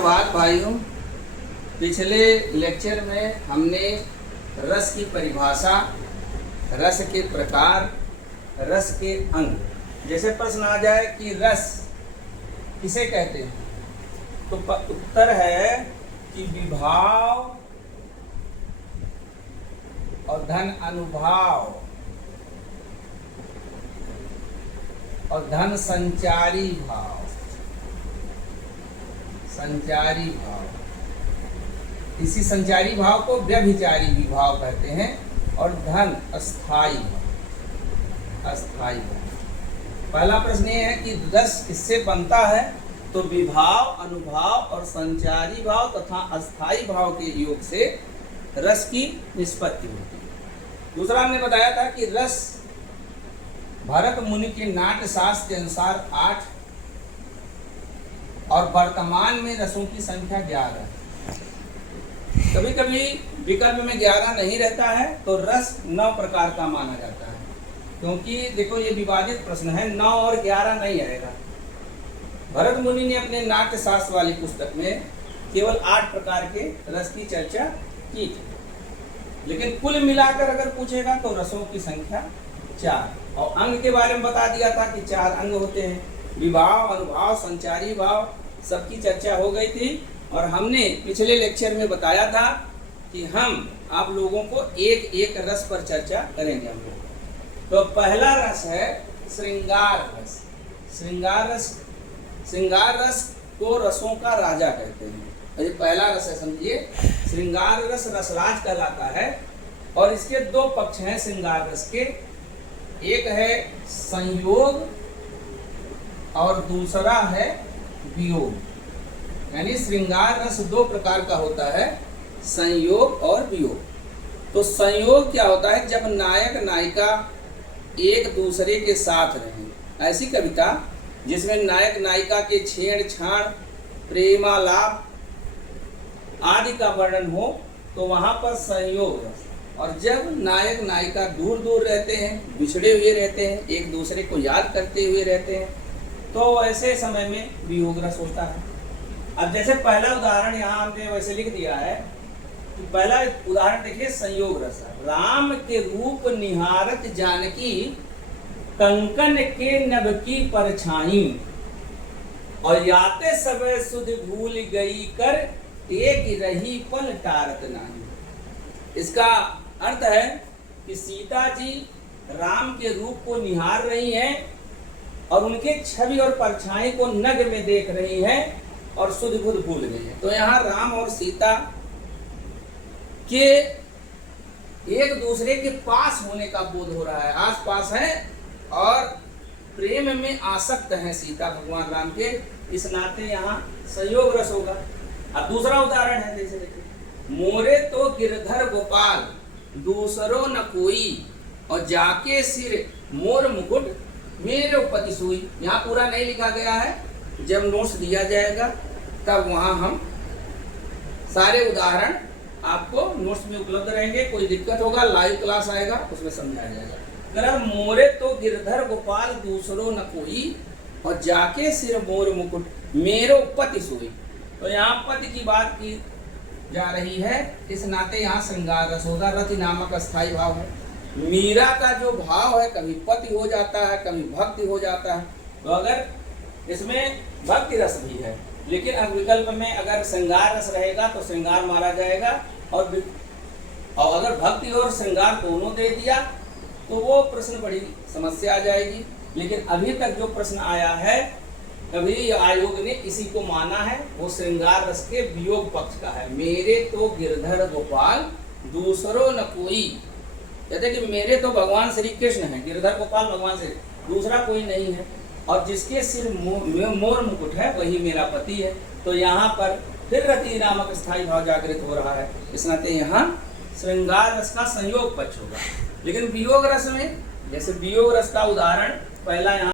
बात भाइयों, पिछले लेक्चर में हमने रस की परिभाषा, रस के प्रकार, रस के अंग, जैसे प्रश्न आ जाए कि रस किसे कहते हैं, तो उत्तर है कि विभाव और धन अनुभाव और धन संचारी भाव। संचारी भाव, इसी संचारी भाव को व्यभिचारी विभाव कहते हैं। और धन अस्थाई भाव, अस्थाई भाव। पहला प्रश्न ये है कि रस किससे बनता है, तो विभाव, अनुभाव और संचारी भाव तथा अस्थाई भाव के योग से रस की निष्पत्ति होती है। दूसरा हमने बताया था कि रस भरत मुनि के नाट्य शास्त्र के अनुसार 8 और वर्तमान में रसों की संख्या 11 है। कभी कभी विकल्प में 11 नहीं रहता है तो रस 9 प्रकार का माना जाता है, क्योंकि देखो ये विवादित प्रश्न है, 9 और 11 नहीं आएगा। भरत मुनि ने अपने नाट्य शास्त्र वाली पुस्तक में केवल 8 प्रकार के रस की चर्चा की थी, लेकिन कुल मिलाकर अगर पूछेगा तो रसों की संख्या 4। और अंग के बारे में बता दिया था कि 4 अंग होते हैं, विभाव, अनुभाव, संचारी भाव, सबकी चर्चा हो गई थी। और हमने पिछले लेक्चर में बताया था कि हम आप लोगों को एक एक रस पर चर्चा करेंगे हम लोग। तो पहला रस है श्रृंगार रस। श्रृंगार रस, श्रृंगार रस को रसों का राजा कहते हैं। ये पहला रस है, समझिए। श्रृंगार रस रसराज कहलाता है और इसके 2 पक्ष हैं श्रृंगार रस के। एक है संयोग और दूसरा है वियोग। यानी श्रृंगार रस 2 प्रकार का होता है, संयोग और वियोग। तो संयोग क्या होता है, जब नायक नायिका एक दूसरे के साथ रहें। ऐसी कविता जिसमें नायक नायिका के छेड़छाड़, प्रेमालाप आदि का वर्णन हो, तो वहां पर संयोग रस। और जब नायक नायिका दूर दूर रहते हैं, बिछड़े हुए रहते हैं, एक दूसरे को याद करते हुए रहते हैं, तो ऐसे समय में वियोग रस होता है। अब जैसे पहला उदाहरण यहाँ हमने वैसे लिख दिया है कि पहला उदाहरण देखिए, संयोग रस। राम के रूप निहारत जानकी, कंकन के नभ की परछाई, और याते समय सुध भूल गई कर, एक रही पल टारत नाही। इसका अर्थ है कि सीता जी राम के रूप को निहार रही हैं और उनके छवि और परछाई को नग में देख रही हैं और सुध बुध भूल गई है। तो यहाँ राम और सीता के एक दूसरे के पास होने का बोध हो रहा है, आस पास है और प्रेम में आसक्त हैं सीता भगवान राम के, इस नाते यहाँ संयोग रस होगा। अब दूसरा उदाहरण है, जैसे देखिए, मोरे तो गिरधर गोपाल, दूसरो न कोई, और जाके सिर मोर मुकुट, मेरे उपति सुई। यहाँ पूरा नहीं लिखा गया है, जब नोट्स दिया जाएगा तब वहाँ हम सारे उदाहरण आपको नोट्स में उपलब्ध रहेंगे। कोई दिक्कत होगा, लाइव क्लास आएगा, उसमें समझाया जाएगा। मोरे तो गिरधर गोपाल, दूसरो न कोई, और जाके सिर मोर मुकुट, मेरो पति सोई। तो यहाँ पति की बात की जा रही है, इस नाते यहाँ श्रृंगार रस होगा। रति नामक अस्थाई भाव है। मीरा का जो भाव है, कभी पति हो जाता है, कभी भक्ति हो जाता है। तो अगर इसमें भक्ति रस भी है, लेकिन अब विकल्प में अगर श्रृंगार रस रहेगा तो श्रृंगार मारा जाएगा, और अगर भक्ति और श्रृंगार दोनों दे दिया तो वो प्रश्न बड़ी समस्या आ जाएगी। लेकिन अभी तक जो प्रश्न आया है, कभी आयोग ने इसी को माना है, वो श्रृंगार रस के वियोग पक्ष का है। मेरे तो गिरधर गोपाल, दूसरो न कोई। कहते कि मेरे तो भगवान श्री कृष्ण है, गिरधर गोपाल भगवान श्री, दूसरा कोई नहीं है, और जिसके सिर मोर मुकुट है वही मेरा पति है। तो यहाँ पर फिर रति नामक स्थायी भाव जागृत हो रहा है, इस नाते यहाँ श्रृंगार रस का संयोग पक्ष होगा। लेकिन वियोग रस में, जैसे वियोग रस का उदाहरण पहला यहाँ